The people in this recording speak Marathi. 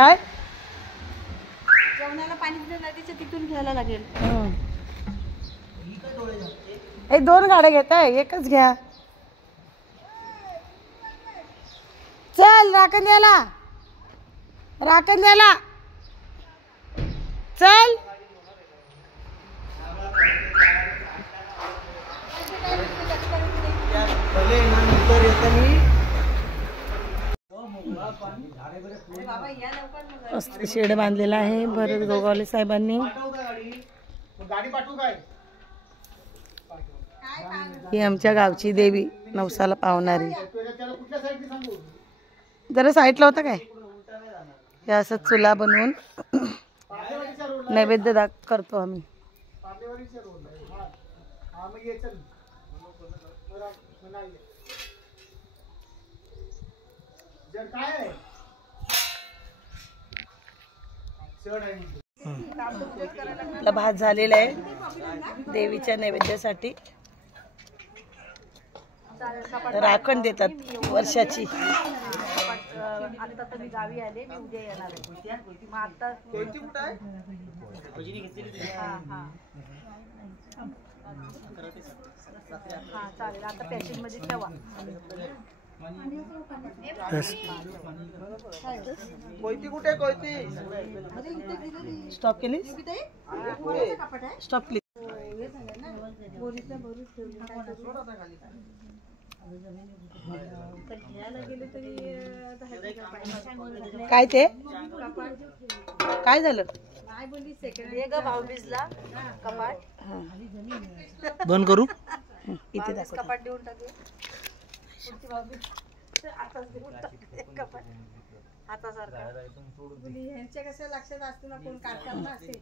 काय जेवणाला पाणी नदीच्या तिथून घ्यायला लागेल. एक 2 गाड्या घेत आहे, एकच घ्या. चल राखण द्यायला, राखण द्यायला चल. मस्त शेड बांधलेला आहे भरत गोगावले साहेबांनी. ही आमच्या गावची देवी, नवसाला पावणारी. जरा साईडला होता काय. हे असं चुला बनवून नैवेद्य करतो आम्ही. आपला भात झालेला आहे देवीच्या नैवेद्यासाठी. राखण देतात वर्षाची. आता तर मी गावी आले, मी उद्या येणार आहे. मग आता चालेल. आता पॅकिंग मध्ये ठेवा. कोयती कुठे कोयती. स्टॉप केली, स्टॉप केली. काय ते काय झालं. भाऊबीजला कपाट बंद करू. इथे कपाट देऊन टाकले. कपाट हातासारखा. ह्यांच्या कसं लक्षात असते ना, कोण काढतात ना असे.